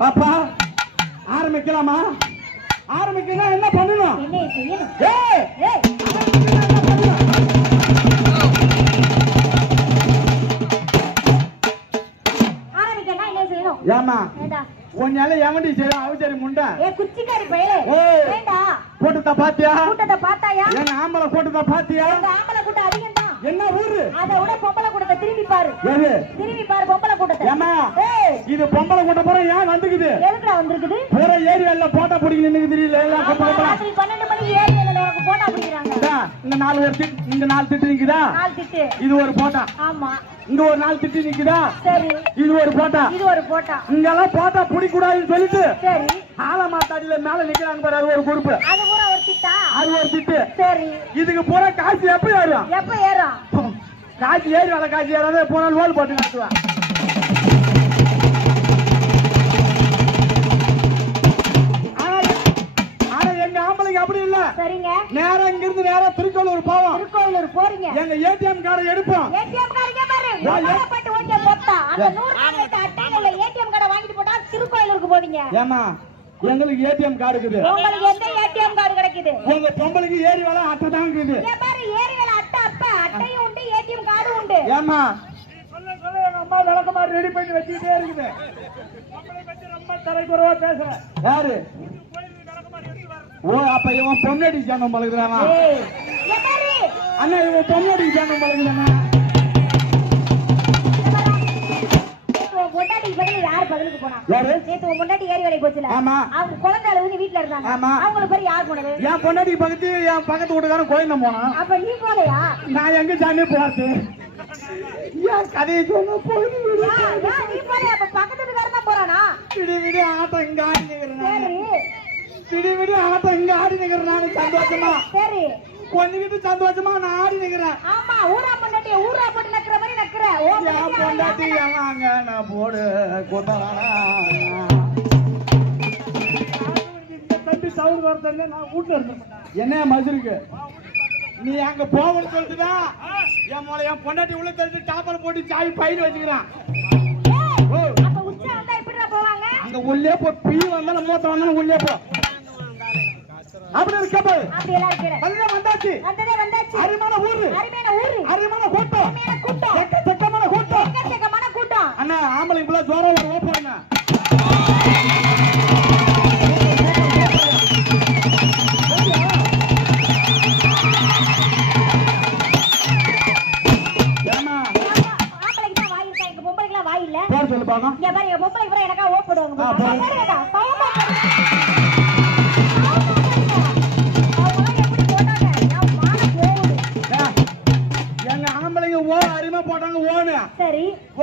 பாப்பா ஆரம்பிக்கலாமா? ஆரம்பிக்கணும் என்ன பண்ணணும்? ஏண்டா? உன்னால எவன்டி செய்யலாம் அவசரி முண்டை. ஏ குச்சிக்காரி பயலே. ஏண்டா? கூட்டத்தை பாத்தியா? கூட்டத்தை பார்த்தாயா? எங்க ஆம்பளை கூட்டத்தை பாத்தியா? ஆம்பளை கூட்டம் அதிகம் என்ன ஊரு? அதை விட பொம்பளை கூட்டத்தை திரும்பி பாரு. எது? திரும்பி பாரு பொம்பளை கூட்டத்தை. ஏய். இது பொம்பளை கூட்டம் பூரா ஏன் வந்துக்குது? எதுக்குடா வந்திருக்குது? பூரா ஏரியால போட்டா பிடிக்க தெரியல. எல்லாம் பூரா. ராத்திரி பன்னெண்டு மணிக்கு ஏரியால உனக்கு போட்டா பிடிக்கிறாங்க. இங்க நாலு ஒரு திட்டு இங்க நாலு திட்டு நிக்குதா? நாலு திட்டு. இது ஒரு போட்டா. ஆமா. இங்க ஒரு நாலு திட்டு நிக்குதா? சரி. இது ஒரு போட்டா. இது ஒரு போட்டா. இங்கெல்லாம் போட்டா பிடிக்கூடாதுன்னு சொல்லிட்டு சரி. ஆலமாத்தாடியில மேல நிக்கிறாங்க பாரு ஒரு குரூப் அது பூரா அது ஒரு திட்டு சரி. இதுக்கு பூரா காசு எப்ப ஏறும்? எப்ப ஏறும்? காசு ஏறி வர காசு ஏறாத போனா லோல் போட்டு ஆம்பளைக்கு அப்படி இல்ல. சரிங்க. நேரா இங்க இருந்து நேரா திருக்கோளூர் போவோம். திருக்கோயிலூர் போறீங்க. எங்க ஏடிஎம் கார்டை எடுப்போம். ஏடிஎம் கார்டுங்க பாரு. பட்டு ஓகே போட்டா. அந்த நூறு நாள் வைத்த அட்டையில ஏடிஎம் கார்டை வாங்கிட்டு போட்டா திருக்கோயிலூருக்கு போவீங்க. ஏமா எங்களுக்கு ஏடிஎம் கார்டு இருக்குது. உங்களுக்கு எந்த ஏடிஎம் கார்டு கிடைக்குது? உங்க பொம்பளைக்கு ஏறி வேலை அட்டை தான் இருக்குது. இங்க பாரு ஏரியால அட்டை அப்ப அட்டையும் உண்டு ஏடிஎம் கார்டும் உண்டு. ஏமா சொல்ல சொல்ல எங்க அம்மா விளக்கமா ரெடி பண்ணி வச்சுக்கிட்டே இருக்குது. பொம்பளை பத்தி ரொம்ப தரைக்குறவா பேச. யாரு? ஓ அப்ப இவன் பொண்ணடி சேர்ந்தோம் பழகுறானா? அண்ணா இவன் பொண்ணடி சேர்ந்தோம் பழகுறானா? நேத்து உன் ஏரி வேலைக்கு போச்சுல? ஆமா. அவங்க குழந்தை அழுவுன்னு வீட்டுல இருந்தாங்க. ஆமா. அவங்களுக்கு பேர் யார் போனது? என் பொண்டாட்டி பக்கத்து என் பக்கத்து வீட்டுக்காரன் கோயில்ல போனான். அப்ப நீ போலையா நான் எங்க சாமி போறது ஏன் கதையை சொன்ன போயிடு நீ போலையா அப்ப பக்கத்து வீட்டுக்காரன் தான் போறானா? விடி விடி ஆட்டம் இங்க ஆடி நிக்கிறேன் விடி விடி ஆட்டம் இங்க ஆடி நிக்கிறேன் நான் சந்தோஷமா. சரி. கொஞ்சிக்கிட்டு சந்தோஷமா நான் ஆடி நிக்கிறேன். ஆமா ஊரா பொண்டாட்டி ஊரா போட்டு நக்குற என் பொண்டாட்டி அங்க நான் போடு கொண்டாடா தம்பி சவுண்ட் வரதுல நான் வீட்டுல இருந்தேன் என்ன மதுருக்கு நீ அங்க போகணும்னு சொல்லிட்டுதா என் மோளை என் பொண்டாட்டி உள்ள தள்ளி டாப்பர் போட்டு சாவி பயிர் வச்சுக்கிறான். ஓ. அப்ப உச்சா வந்தா எப்படிடா போவாங்க? அங்க உள்ளே போ பீ வந்தாலும் மூத்த வந்தாலும் உள்ளே போ. அப்படி இருக்க போய் அப்படி எல்லாம் இருக்கிற பல்ல வந்தாச்சு. வந்ததே வந்தாச்சு. அருமான ஊரு. அருமையான ஊரு. அருமான கூட்டம். அருமையான கூட்டம். அண்ணா ஆம்பளைங்க புள்ள ஜோரம் ஒரு ஓப்பாருங்க ஏம்மா, ஆம்பளைக்கு தான் வாய் இருக்கா? எங்க பொம்பளைக்கு வாய் இல்ல. பேர் சொல்லு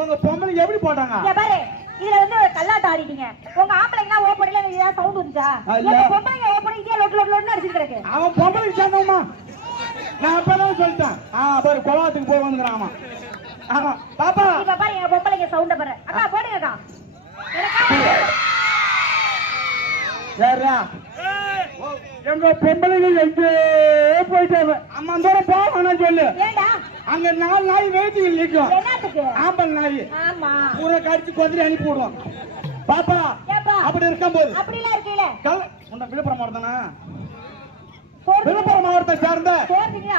உங்க பொம்பளைங்க எப்படி போட்டாங்க? இங்க பாரு இதுல வந்து கல்லாட்ட ஆடிட்டீங்க. உங்க ஆம்பளைங்க ஓ போடல ஏதாவது சவுண்ட் வந்துச்சா? இல்ல. பொம்பளைங்க ஓ போட இதே லொட்டு லொட்டு லொட்டுன்னு அடிச்சிட்டு கிடக்கு அவன் பொம்பளைக்கு சேர்ந்தவமா நான் அப்பதான் சொல்லிட்டேன். ஆ பாரு குளத்துக்கு போய் வந்துக்கிறான் ஆமா பாப்பா. இப்ப பாரு எங்க பொம்பளைங்க சவுண்ட பாரு. அக்கா போடுங்கக்கா. எனக்கா? யாரா எங்க பொம்பளைங்க எங்கே போயிட்டாங்க. அம்மா தூரம் போவானு சொல்லு. ஏண்டா? அங்க நாலு நாய் வெயிட்டிங் நிற்கும். என்னத்துக்கு? ஆம்பல் நாய். ஆமா. பூரா கடிச்சு கொதிரி அனுப்பி விடுவோம் பாப்பா ஏப்பா. அப்படி இருக்கீல கல் உன்னை விழுப்புரம் மாவட்டம்தானா? சோறு விழுப்புரம் மாவட்டத்தை சார்ந்த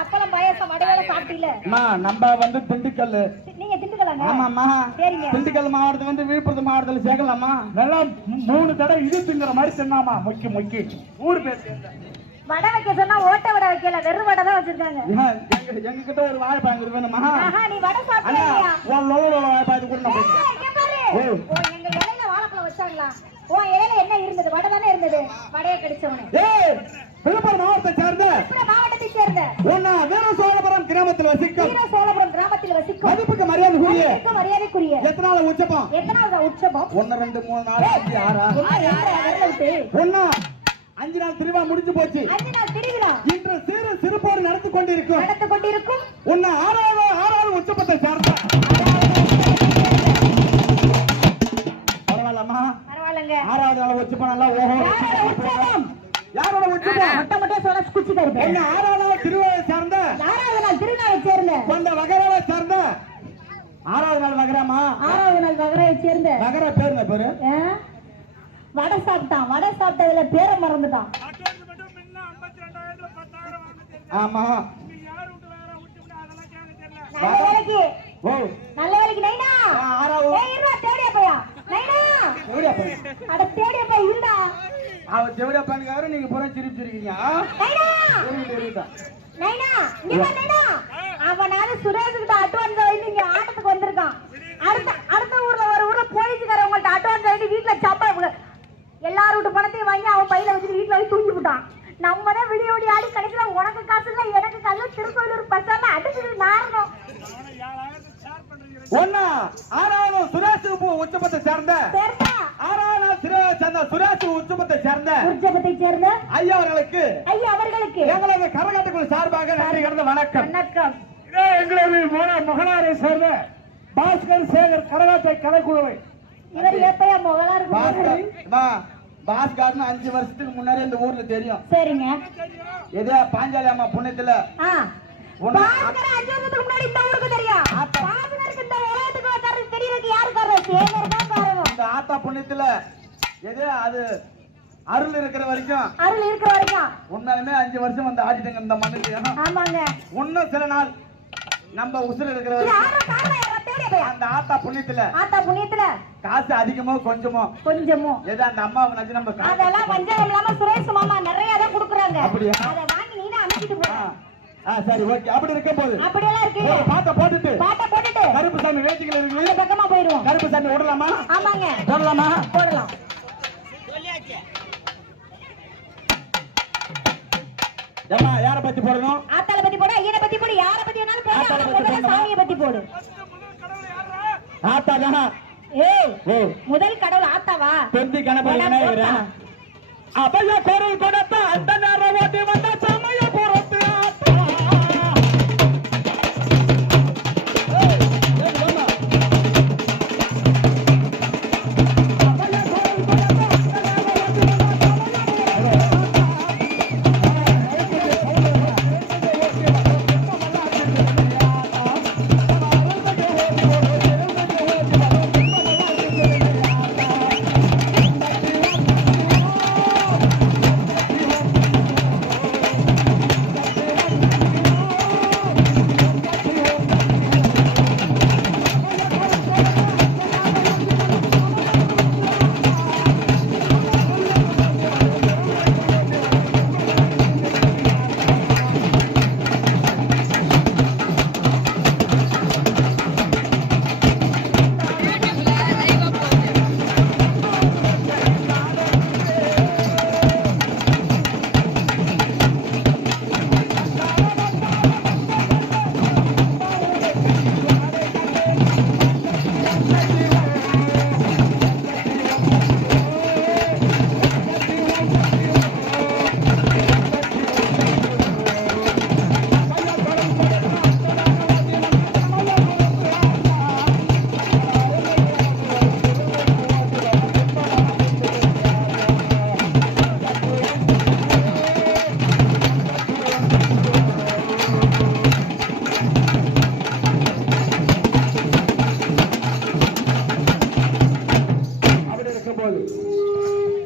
அப்பளம் பாயசம் வடவேல சாப்பிட்டீல அம்மா நம்ம வந்து திண்டுக்கல் நீங்க திண்டுக்கலாங்க ஆமாம்மா. சரிங்க. திண்டுக்கல் மாவட்டத்தை வந்து விழுப்புரம் மாவட்டத்தில் சேர்க்கலாமா? நல்லா மூணு தடவை இது திங்குற மாதிரி தின்னாமா? மொக்கி மொக்கி. ஊர் பேர் வடை வைக்க சொன்னா ஓட்ட வடை வைக்கல வெறும் வடை தான் வச்சிருக்காங்க. எங்க கிட்ட ஒரு வாழைப்பழம் வேணுமா? ஆஹா நீ வடை அண்ணா சாப்பிடலையா உன் லொல வாழைப்பழத்தை கூட. ஓ. ஓ, எங்க இலையில வாழைப்பழம் வச்சாங்களா? உன் இலையில என்ன இருந்தது? வடை தானே இருந்தது? வடையை கடிச்சவனு. ஏய் விழுப்புரம் மாவட்டத்தை சார்ந்த மாவட்டத்தை சேர்ந்த ஒன்னா வீர சோழபுரம் கிராமத்தில் வசிக்கும் வீர சோழபுரம் கிராமத்தில் வசிக்கும் மதிப்புக்கு மரியாதை கூடிய மதிப்புக்கு மரியாதைக்குரிய எத்தனால உச்சப்பம் எத்தனாவது உற்சவம் ஒன்னு ரெண்டு மூணு நாலு அஞ்சு ஆறா ஒன்னா அஞ்சு நாள் திருவிழா முடிஞ்சு போச்சு. அஞ்சு நாள் திருவிழா. இன்று சிறு சிறுபோர் நடத்தி கொண்டிருக்கும். நடந்து கொண்டிருக்கும். உன்னை ஆறாவது ஆறாவது உச்சப்பத்தை சார்ந்த. பரவாயில்லம்மா பரவாயில்லைங்க. ஆறாவது நாள் உச்சப்பம் நல்லா ஓஹோ. யாரோட உச்சப்பம் மொட்டை மொட்டை சொல்ல குச்சி தருப்பேன் உன்னை ஆறாவது நாள் திருவிழா சார்ந்த. யாராவது நாள் திருநாளை சேர்ந்த. கொண்ட வகராவை சார்ந்த. ஆறாவது நாள் வகராமா ஆறாவது நாள் வகரையை சேர்ந்த. வகரா பேர் என்ன பேரு? வடை சாப்பிட்டான். வடை சாப்பிட்டதுல பேரை மறந்துட்டான். அட்வான்ஸ் மட்டும் முன்ன 52,000 பத்தாயிரம் வாங்க தெரியும். ஆமா. நல்ல வேலைக்கு. நல்ல வேலைக்கு நைனா. இருடா தேடியா போயா? நைனா. அட தேடியா போய் இருடா. ஜெவடியா பண்ணுக்காரு நீங்க புறம் சிரிச்சிருக்கீங்க நைனா. நைனா நீ வா நைனா. அவனால சுரேஷ் கிட்ட அட்வான்ஸ் வாங்கி இங்க ஆட்டத்துக்கு வந்திருக்கான். அடுத்த அடுத்த ஊர்ல ஒரு ஊர்ல போலீஸ்காரவங்கள்ட்ட அட்வான்ஸ் வாங்கி வீட்டுல சாப்பாடு எல்லாரும் வீட்டு பணத்தையும் வாங்கி அவன் பையில வச்சுட்டு வீட்டுல போய் தூங்கி விட்டான். நம்ம தான் விடிய ஆடி கடைசியில உனக்கு காசு இல்ல எனக்கு கல்லு திருக்கோயிலூர் பசாம அடிச்சுட்டு பண்றீங்க. ஒன்னா ஆறாவது சுரேஷ் உச்சபத்தை சேர்ந்த. ஆறாவது சேர்ந்த சுரேஷ் உச்சபத்தை சேர்ந்த. உற்சவத்தை சேர்ந்த? ஐயா அவர்களுக்கு ஐயா அவர்களுக்கு. எங்களது கரகாட்டக்குழு சார்பாக நன்றி கடந்த வணக்கம். வணக்கம். இதே எங்களது மகனாரை சேர்ந்த பாஸ்கர் சேகர் கரகாட்டை கலைக்குழுவை. இவர் எப்பயா முகலாருக்கு பாஸ்கர் பாஸ்கர்னு அஞ்சு வருஷத்துக்கு முன்னாடி இந்த ஊர்ல தெரியும். சரிங்க. இதே பாஞ்சாலி அம்மா புண்ணியத்துல? இந்த ஆத்தா. புண்ணியத்துல எது? அது அருள் இருக்கிற வரைக்கும். அருள் இருக்கிற வரைக்கும். உண்மையுமே அஞ்சு வருஷம் வந்து ஆடிட்டுங்க இந்த மண்ணுக்கு. ஆமாங்க. இன்னும் சில நாள் நம்ம உசுர் இருக்கிற வரைக்கும். அந்த ஆத்தா புண்ணியத்துல ஆத்தா புண்ணியத்துல? காசு அதிகமோ கொஞ்சமோ? கொஞ்சமும் எது அந்த அம்மாவை நினைச்சு நம்ம அதெல்லாம் வஞ்சகம் இல்லாம சுரேஷ் மாமா நிறைய தான் குடுக்குறாங்க. அப்படியா? அதை வாங்கி நீ தான் அமைச்சிட்டு போ ஆ, சரி ஓகே. அப்படி இருக்க போது அப்படியெல்லாம் இருக்கு ஒரு பாட்டை போட்டுட்டு பாட்டை போட்டுட்டு கருப்பு சாமி வேட்டிகள் அந்த இருக்கு பக்கமா போயிடுவோம். கருப்பு சாமி விடலாமா ஆமாங்க. போடலாமா? போடலாம். ஏமா யாரை பத்தி போடணும்? ஆத்தாள பத்தி போடு ஐயனை பத்தி போடு. யார பத்தி வேணாலும் போடு? சாமியை பத்தி போடு ஃபர்ஸ்ட் முதல் கடவுள் யாரா ஆத்தா தானா முதல் கடவுள் ஆத்தாவா? பெந்தி கணபதி விநாயகரா. அபய பொருள் கொடுத்த அந்த நேரம் ஓட்டி வந்த